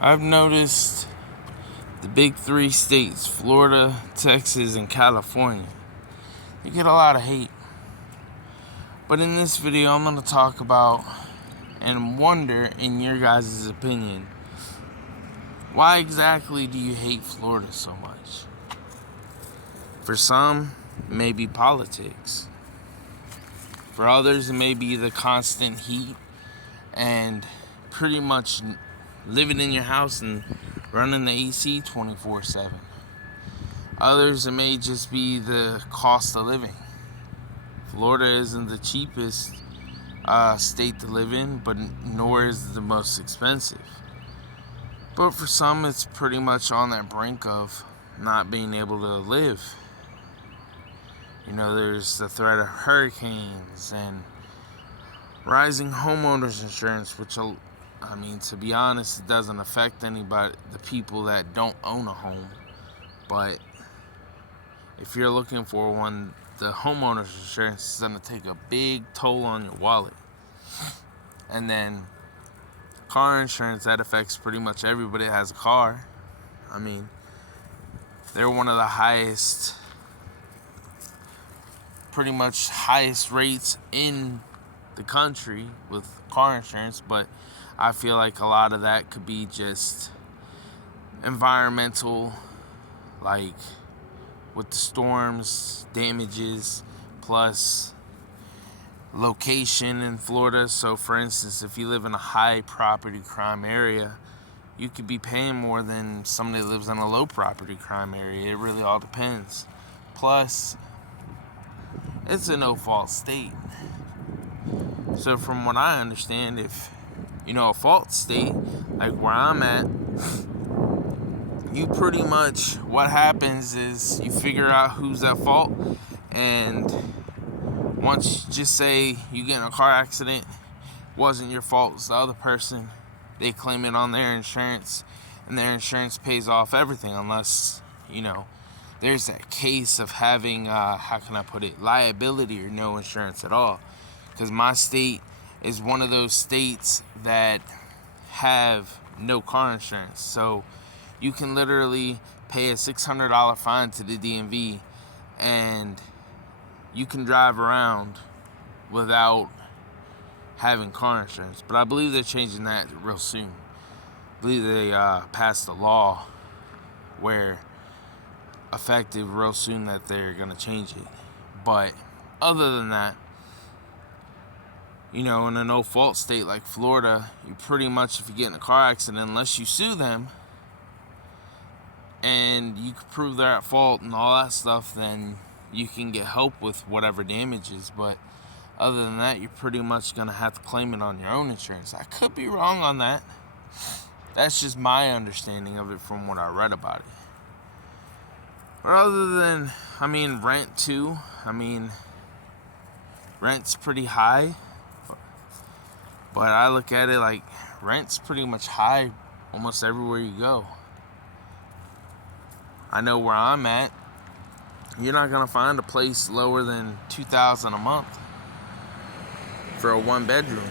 I've noticed the big three states, Florida, Texas, and California, they get a lot of hate. But in this video, I'm going to talk about and wonder, in your guys' opinion, why exactly do you hate Florida so much? For some, it may be politics. For others, it may be the constant heat and pretty much living in your house and running the AC 24/7. Others, it may just be the cost of living. Florida isn't the cheapest state to live in, but nor is it the most expensive. But for some, it's pretty much on that brink of not being able to live. You know, there's the threat of hurricanes and rising homeowners insurance, which, I mean, to be honest, it doesn't affect anybody, the people that don't own a home. But if you're looking for one, the homeowners insurance is going to take a big toll on your wallet. And then car insurance, that affects pretty much everybody that has a car. I mean, they're one of the highest rates in the country with car insurance, but I feel like a lot of that could be just environmental, like with the storms, damages, plus location in Florida. So for instance, if you live in a high property crime area, you could be paying more than somebody that lives in a low property crime area. It really all depends. Plus, it's a no-fault state. So from what I understand, if a fault state, like where I'm at, you pretty much, what happens is you figure out who's at fault, and once, just say you get in a car accident, wasn't your fault, it's the other person, they claim it on their insurance, and their insurance pays off everything, unless, there's that case of having, liability or no insurance at all. Because my state is one of those states that have no car insurance. So you can literally pay a $600 fine to the DMV, and you can drive around without having car insurance. But I believe they're changing that real soon. I believe they passed a law where effective real soon that they're going to change it. But other than that, in a no-fault state like Florida, you pretty much, if you get in a car accident, unless you sue them and you can prove they're at fault and all that stuff, then you can get help with whatever damages. But other than that, you're pretty much going to have to claim it on your own insurance. I could be wrong on that. That's just my understanding of it from what I read about it. But other than, rent too. Rent's pretty high. But I look at it like rent's pretty much high almost everywhere you go. I know where I'm at, you're not going to find a place lower than $2,000 a month for a one-bedroom.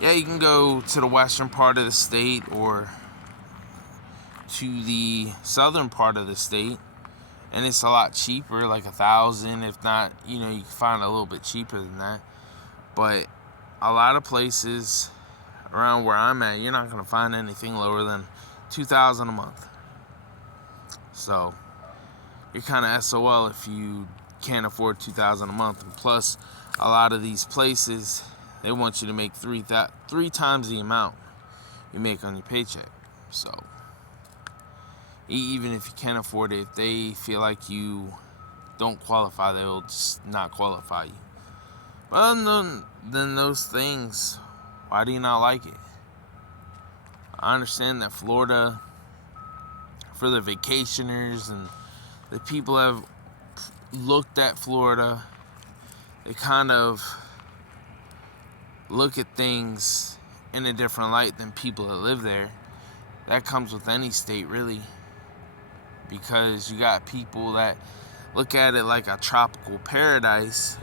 Yeah, you can go to the western part of the state or to the southern part of the state, and it's a lot cheaper, like $1,000. If not, you can find a little bit cheaper than that. But a lot of places around where I'm at, you're not going to find anything lower than $2,000 a month. So you're kind of SOL if you can't afford $2,000 a month. And plus, a lot of these places, they want you to make three times the amount you make on your paycheck. So even if you can't afford it, if they feel like you don't qualify, they will just not qualify you. But other than those things, why do you not like it? I understand that Florida, for the vacationers and the people that have looked at Florida, they kind of look at things in a different light than people that live there. That comes with any state, really, because you got people that look at it like a tropical paradise.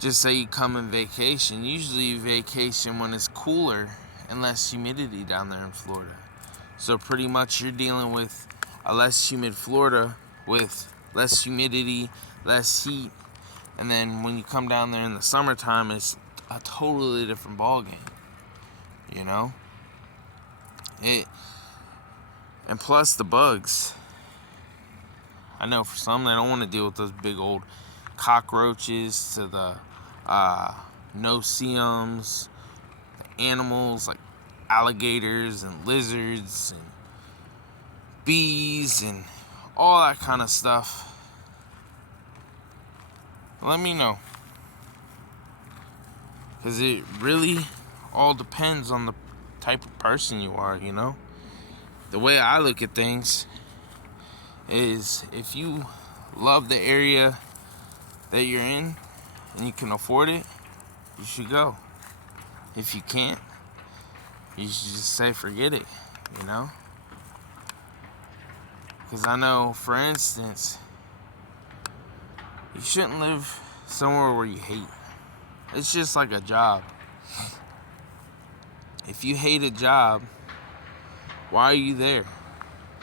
Just say you come and vacation. Usually you vacation when it's cooler and less humidity down there in Florida. So pretty much you're dealing with a less humid Florida with less humidity, less heat, and then when you come down there in the summertime, it's a totally different ball game. You know? And plus the bugs. I know for some they don't want to deal with those big old cockroaches to the no-see-ums, animals like alligators and lizards and bees and all that kind of stuff. Let me know, because it really all depends on the type of person you are, you know. The way I look at things is if you love the area that you're in and you can afford it, you should go. If you can't, you should just say forget it, you know. Because I know, for instance, you shouldn't live somewhere where you hate. It's just like a job. If you hate a job, why are you there?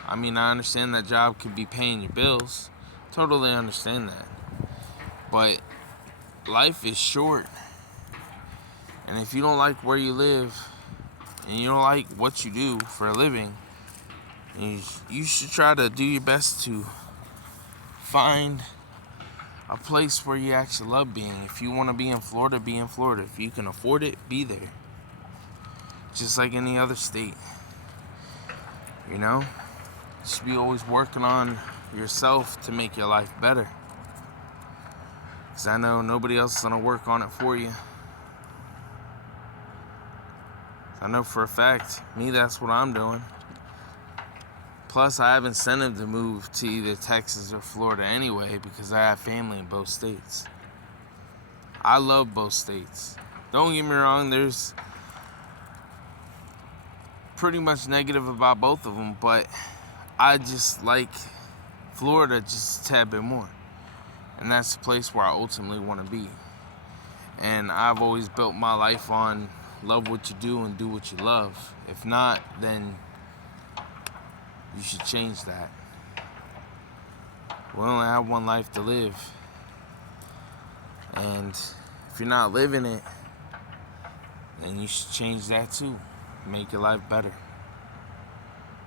I mean, I understand that job could be paying your bills. Totally understand that. But life is short. And if you don't like where you live, and you don't like what you do for a living, you should try to do your best to find a place where you actually love being. If you want to be in Florida, be in Florida. If you can afford it, be there. Just like any other state. You know? You should be always working on yourself to make your life better. Because I know nobody else is going to work on it for you. I know for a fact, me, that's what I'm doing. Plus, I have incentive to move to either Texas or Florida anyway because I have family in both states. I love both states. Don't get me wrong, there's pretty much negative about both of them, but I just like Florida just a tad bit more. And that's the place where I ultimately want to be. And I've always built my life on love what you do and do what you love. If not, then you should change that. We only have one life to live. And if you're not living it, then you should change that too. Make your life better.